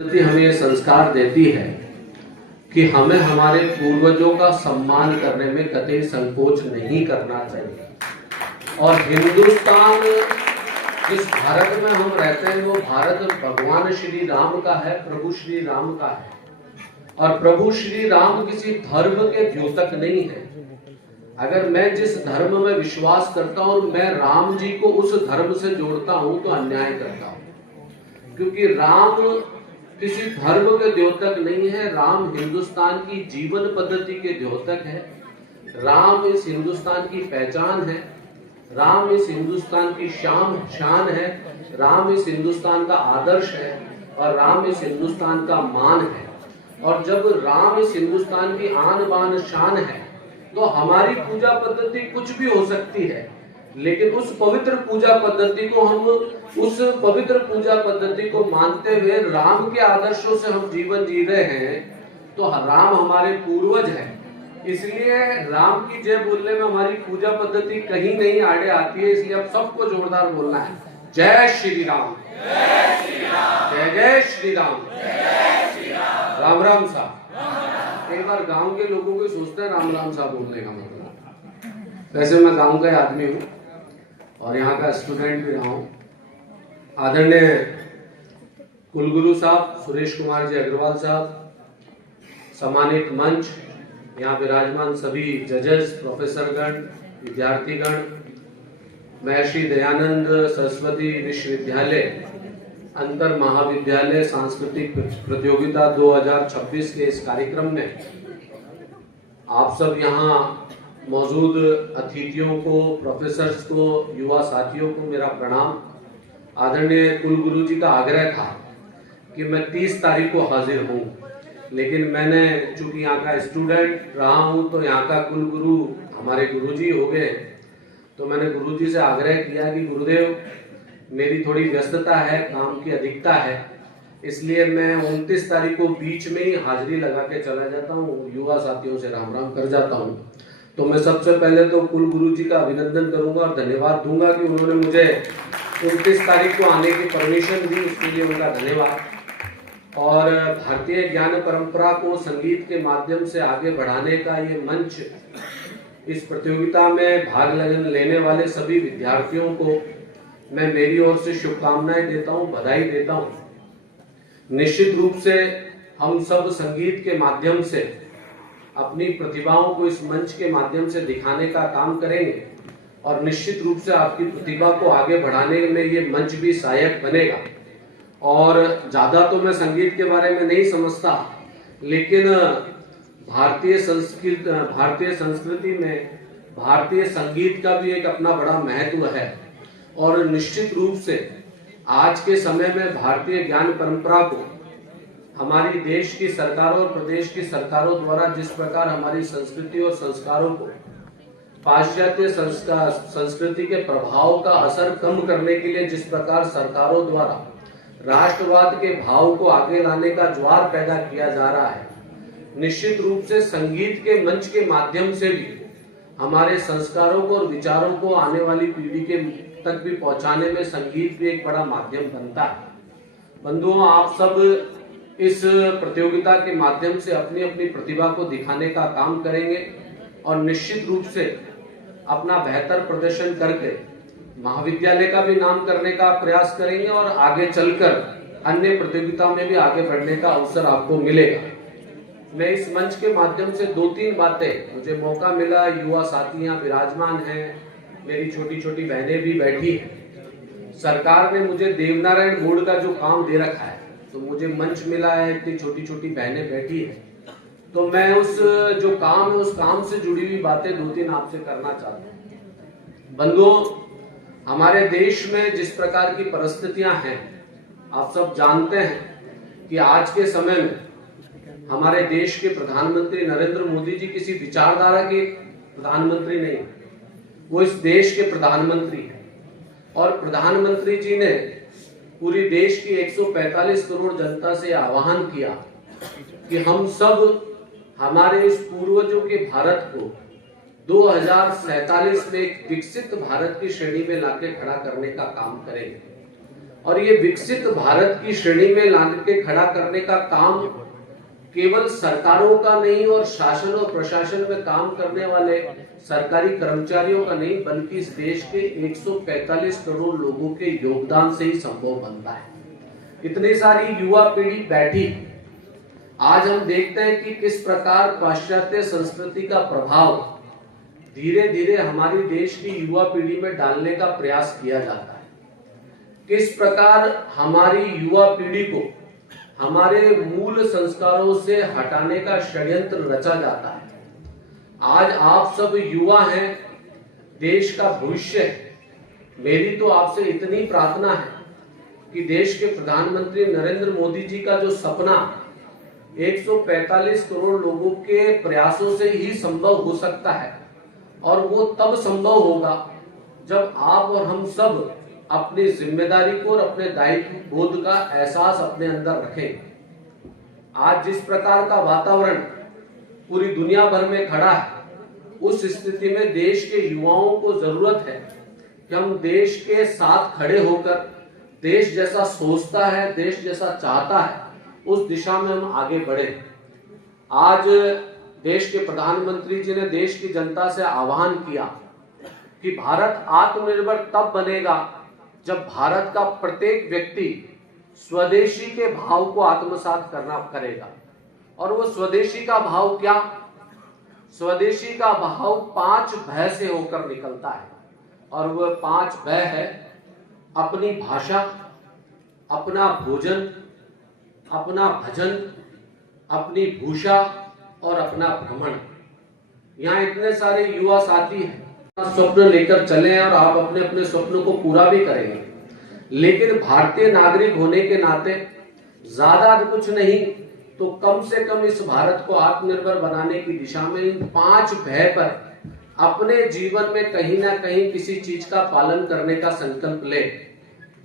हमें ये संस्कार देती है कि हमें हमारे पूर्वजों का सम्मान करने में कतई संकोच नहीं करना चाहिए। और हिंदुस्तान, जिस भारत में हम रहते हैं, वो भारत भगवान श्री राम का है, प्रभु श्री राम का है। और प्रभु श्री राम किसी धर्म के द्योतक नहीं है। अगर मैं जिस धर्म में विश्वास करता हूं, मैं राम जी को उस धर्म से जोड़ता हूं तो अन्याय करता हूं, क्योंकि राम किसी धर्म के द्योतक नहीं है। राम हिंदुस्तान की जीवन पद्धति के द्योतक है। राम इस हिंदुस्तान की पहचान है। राम इस हिंदुस्तान की शान है। राम इस हिंदुस्तान का आदर्श है और राम इस हिंदुस्तान का मान है। और जब राम इस हिंदुस्तान की आन बान शान है तो हमारी पूजा पद्धति कुछ भी हो सकती है, लेकिन उस पवित्र पूजा पद्धति को मानते हुए राम के आदर्शों से हम जीवन जी रहे हैं, तो राम हमारे पूर्वज हैं। इसलिए राम की जय बोलने में हमारी पूजा पद्धति कहीं नहीं आड़े आती है। इसलिए अब सबको जोरदार बोलना है, जय श्री राम, जय जय श्री राम, राम राम साहब। कई बार गांव के लोगों को सोचते हैं राम राम साहब बोलने का मतलब। वैसे मैं गांव का आदमी हूँ और यहाँ का स्टूडेंट भी रहा हूँ। आदरणीय कुलगुरु साहब सुरेश कुमार जी अग्रवाल साहब, सम्मानित मंच, यहाँ विराजमान सभी जजेस, प्रोफेसरगण, विद्यार्थीगण, महर्षि दयानंद सरस्वती विश्वविद्यालय अंतर महाविद्यालय सांस्कृतिक प्रतियोगिता 2026 के इस कार्यक्रम में आप सब यहाँ मौजूद अतिथियों को, प्रोफेसर्स को, युवा साथियों को मेरा प्रणाम। आदरणीय कुलगुरु जी का आग्रह था कि मैं 30 तारीख को हाजिर हूँ, लेकिन मैंने चूंकि यहाँ का स्टूडेंट रहा हूँ तो यहाँ का कुलगुरु हमारे गुरुजी हो गए, तो मैंने गुरुजी से आग्रह किया कि गुरुदेव मेरी थोड़ी व्यस्तता है, काम की अधिकता है, इसलिए मैं 29 तारीख को बीच में ही हाजिरी लगा के चला जाता हूँ, युवा साथियों से राम राम कर जाता हूँ। तो मैं सबसे पहले तो कुलगुरु जी का अभिनंदन करूंगा और धन्यवाद दूंगा कि उन्होंने मुझे 29 तारीख को आने की परमिशन दी, उसके लिए उनका धन्यवाद। और भारतीय ज्ञान परंपरा को संगीत के माध्यम से आगे बढ़ाने का ये मंच, इस प्रतियोगिता में भाग लेने वाले सभी विद्यार्थियों को मैं मेरी ओर से शुभकामनाएं देता हूं, बधाई देता हूं। निश्चित रूप से हम सब संगीत के माध्यम से अपनी प्रतिभाओं को इस मंच के माध्यम से दिखाने का काम करेंगे और निश्चित रूप से आपकी प्रतिभा को आगे बढ़ाने में ये मंच भी सहायक बनेगा। और ज्यादा तो मैं संगीत के बारे में नहीं समझता, लेकिन भारतीय संस्कृति में भारतीय संगीत का भी एक अपना बड़ा महत्व है। और निश्चित रूप से आज के समय में भारतीय ज्ञान परंपरा को हमारी देश की सरकारों और प्रदेश की सरकारों द्वारा जिस प्रकार हमारी संस्कृति और संस्कारों को पाश्चात्य संस्कृति के प्रभाव का असर कम करने के लिए जिस प्रकार सरकारों द्वारा राष्ट्रवाद के भाव को आगे लाने का ज्वार पैदा किया जा रहा है, निश्चित रूप से संगीत के मंच के माध्यम से भी हमारे संस्कारों को और विचारों को आने वाली पीढ़ी के तक भी पहुंचाने में संगीत भी एक बड़ा माध्यम बनता है। बंधुओं, आप सब इस प्रतियोगिता के माध्यम से अपनी अपनी प्रतिभा को दिखाने का काम करेंगे और निश्चित रूप से अपना बेहतर प्रदर्शन करके महाविद्यालय का भी नाम करने का प्रयास करेंगे और आगे चलकर अन्य प्रतियोगिताओं में भी आगे बढ़ने का अवसर आपको मिलेगा। मैं इस मंच के माध्यम से 2-3 बातें, मुझे मौका मिला, युवा साथी यहाँ विराजमान हैं, मेरी छोटी छोटी बहनें भी बैठी हैं। सरकार ने मुझे देवनारायण बोर्ड का जो काम दे रखा है, तो मुझे मंच मिला है, इतनी छोटी छोटी बहनें बैठी हैं, तो मैं उस जो काम है उस काम से जुड़ी हुई बातें 2-3 आपसे करना चाहता हूँ। बंधुओं, हमारे देश में जिस प्रकार की परिस्थितियां हैं, आप सब जानते हैं कि आज के समय में हमारे देश के प्रधानमंत्री नरेंद्र मोदी जी किसी विचारधारा के प्रधानमंत्री नहीं, वो इस देश के प्रधानमंत्री हैं। और प्रधानमंत्री जी ने पूरी देश की 145 करोड़ जनता से आह्वान किया कि हम सब हमारे इस पूर्वजों के भारत को 2047 में एक विकसित भारत की श्रेणी में लाके खड़ा करने का काम करेंगे। और ये विकसित भारत की श्रेणी में ला के खड़ा करने का काम केवल सरकारों का नहीं और शासन और प्रशासन में काम करने वाले सरकारी कर्मचारियों का नहीं, बल्कि इस देश के 145 करोड़ लोगों के योगदान से ही संभव बनता है। इतनी सारी युवा पीढ़ी बैठी, आज हम देखते हैं कि किस प्रकार पाश्चात्य संस्कृति का प्रभाव धीरे धीरे हमारी देश की युवा पीढ़ी में डालने का प्रयास किया जाता है। किस प्रकार हमारी युवा पीढ़ी को हमारे मूल संस्कारों से हटाने का षड्यंत्र रचा जाता है। आज आप सब युवा हैं, देश का भविष्य है। मेरी तो आपसे इतनी प्रार्थना है कि देश के प्रधानमंत्री नरेंद्र मोदी जी का जो सपना 145 करोड़ लोगों के प्रयासों से ही संभव हो सकता है, और वो तब संभव होगा जब आप और हम सब अपनी जिम्मेदारी को और अपने दायित्व बोध का एहसास अपने अंदर रखें। आज जिस प्रकार का वातावरण पूरी दुनिया भर में खड़ा है, उस स्थिति में देश के युवाओं को जरूरत है कि हम देश के साथ खड़े होकर देश जैसा सोचता है, देश जैसा चाहता है, उस दिशा में हम आगे बढ़े। आज देश के प्रधानमंत्री जी ने देश की जनता से आह्वान किया कि भारत आत्मनिर्भर तब बनेगा जब भारत का प्रत्येक व्यक्ति स्वदेशी के भाव को आत्मसात करेगा। और वो स्वदेशी का भाव क्या? स्वदेशी का भाव 5 भय से होकर निकलता है, और वह 5 भय है: अपनी भाषा, अपना भोजन, अपना भजन, अपनी भूषा और अपना भ्रमण। यहाँ इतने सारे युवा साथी हैं, स्वप्न लेकर चले हैं और आप अपने अपने स्वप्नों को पूरा भी करेंगे, लेकिन भारतीय नागरिक होने के नाते ज्यादा कुछ नहीं तो कम से कम इस भारत को आत्मनिर्भर बनाने की दिशा में इन 5 भय पर अपने जीवन में कहीं ना कहीं किसी चीज का पालन करने का संकल्प ले।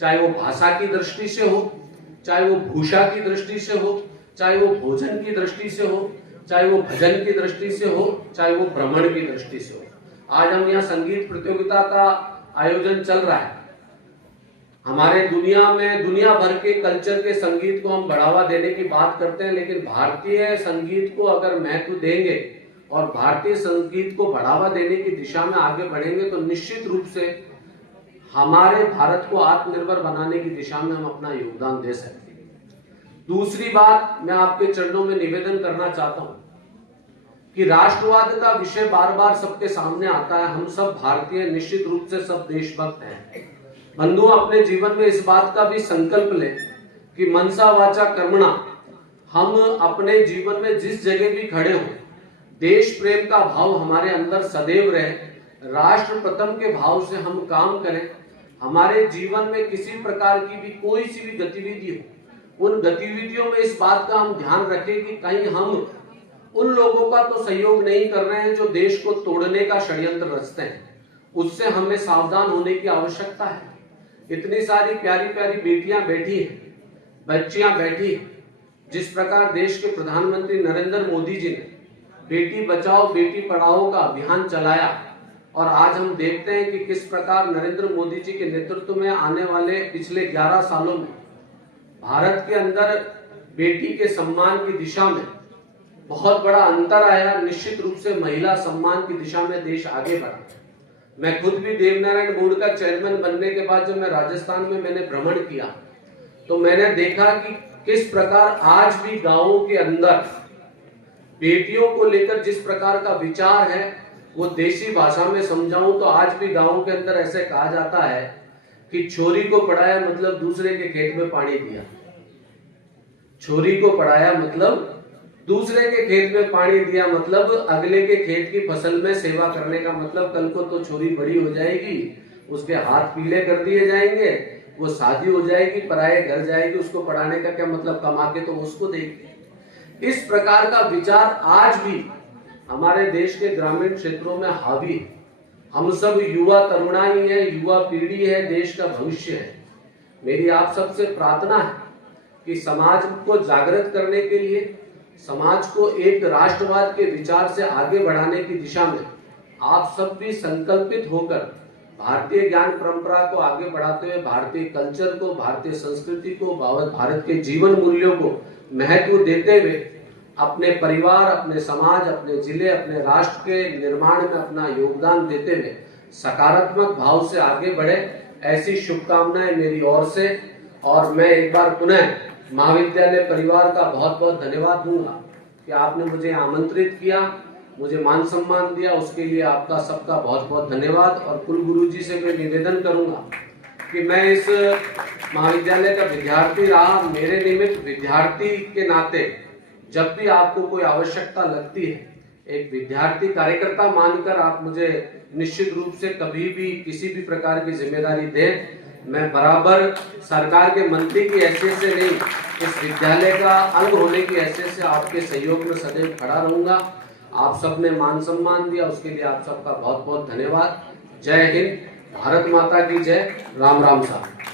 चाहे वो भाषा की दृष्टि से हो, चाहे वो भूषा की दृष्टि से हो, चाहे वो भोजन की दृष्टि से हो, चाहे वो भजन की दृष्टि से हो, चाहे वो भ्रमण की दृष्टि से हो। आज हम यहाँ संगीत प्रतियोगिता का आयोजन चल रहा है। हमारे दुनिया में दुनिया भर के कल्चर के संगीत को हम बढ़ावा देने की बात करते हैं, लेकिन भारतीय संगीत को अगर महत्व देंगे और भारतीय संगीत को बढ़ावा देने की दिशा में आगे बढ़ेंगे तो निश्चित रूप से हमारे भारत को आत्मनिर्भर बनाने की दिशा में हम अपना योगदान दे सकते हैं। दूसरी बात मैं आपके चरणों में निवेदन करना चाहता हूं कि राष्ट्रवाद का विषय बार बार सबके सामने आता है। हम सब भारतीय निश्चित रूप से सब देशभक्त हैं। बंधु, अपने जीवन में इस बात का भी संकल्प लें कि मनसा वाचा कर्मणा हम अपने जीवन में जिस जगह भी खड़े हों, देश प्रेम का भाव हमारे अंदर सदैव रहे, राष्ट्र प्रथम के भाव से हम काम करें। हमारे जीवन में किसी प्रकार की भी कोई सी भी गतिविधि हो, उन गतिविधियों में इस बात का हम ध्यान रखें कि कहीं हम उन लोगों का तो सहयोग नहीं कर रहे हैं जो देश को तोड़ने का षड्यंत्र रचते हैं। उससे हमें सावधान होने की आवश्यकता है। इतनी सारी प्यारी प्यारी बेटियां बैठी हैं, बच्चियां बैठी हैं। जिस प्रकार देश के प्रधानमंत्री नरेंद्र मोदी जी ने बेटी बचाओ बेटी पढ़ाओ का अभियान चलाया, और आज हम देखते हैं कि किस प्रकार नरेंद्र मोदी जी के नेतृत्व में आने वाले पिछले 11 सालों में भारत के अंदर बेटी के सम्मान की दिशा में बहुत बड़ा अंतर आया। निश्चित रूप से महिला सम्मान की दिशा में देश आगे बढ़ा। मैं खुद भी देवनारायण बोर्ड का चेयरमैन बनने के बाद जब मैं राजस्थान में मैंने भ्रमण किया तो मैंने देखा कि किस प्रकार आज भी गांवों के अंदर बेटियों को लेकर जिस प्रकार का विचार है, वो देसी भाषा में समझाऊं तो आज भी गांवों के अंदर ऐसे कहा जाता है कि छोरी को पढ़ाया मतलब दूसरे के खेत में पानी दिया। छोरी को पढ़ाया मतलब दूसरे के खेत में पानी दिया, मतलब अगले के खेत की फसल में सेवा करने का मतलब कल को तो छोरी बड़ी हो जाएगी, उसके हाथ पीले कर दिए जाएंगे, वो शादी हो जाएगी, पराये घर जाएगी, उसको पढ़ाने का क्या मतलब, कमा के तो उसको देगी। इस प्रकार का विचार आज भी हमारे देश के ग्रामीण क्षेत्रों में हावी है। हम सब युवा तरुणाई है, युवा पीढ़ी है, देश का भविष्य है। मेरी आप सबसे प्रार्थना है कि समाज को जागृत करने के लिए, समाज को एक राष्ट्रवाद के विचार से आगे बढ़ाने की दिशा में आप सब भी संकल्पित होकर भारतीय ज्ञान परंपरा को आगे बढ़ाते हुए भारतीय कल्चर को, भारतीय संस्कृति को, भारत के जीवन मूल्यों को महत्व देते हुए अपने परिवार, अपने समाज, अपने जिले, अपने राष्ट्र के निर्माण में अपना योगदान देते हुए सकारात्मक भाव से आगे बढ़े, ऐसी शुभकामनाएं मेरी ओर से। और मैं एक बार पुनः महाविद्यालय परिवार का बहुत बहुत धन्यवाद दूंगा कि आपने मुझे आमंत्रित किया, मुझे मान सम्मान दिया, उसके लिए आपका सबका बहुत बहुत धन्यवाद। और कुलगुरु जी से मैं निवेदन करूंगा कि मैं इस महाविद्यालय का विद्यार्थी रहा, मेरे निमित्त विद्यार्थी के नाते जब भी आपको कोई आवश्यकता लगती है, एक विद्यार्थी कार्यकर्ता मानकर आप मुझे निश्चित रूप से कभी भी किसी भी प्रकार की जिम्मेदारी दें। मैं बराबर सरकार के मंत्री की हैसियत से नहीं, इस विद्यालय का अंग होने की हैसियत से आपके सहयोग में सदैव खड़ा रहूंगा। आप सबने मान सम्मान दिया, उसके लिए आप सबका बहुत बहुत धन्यवाद। जय हिंद, भारत माता की जय। राम राम साहब।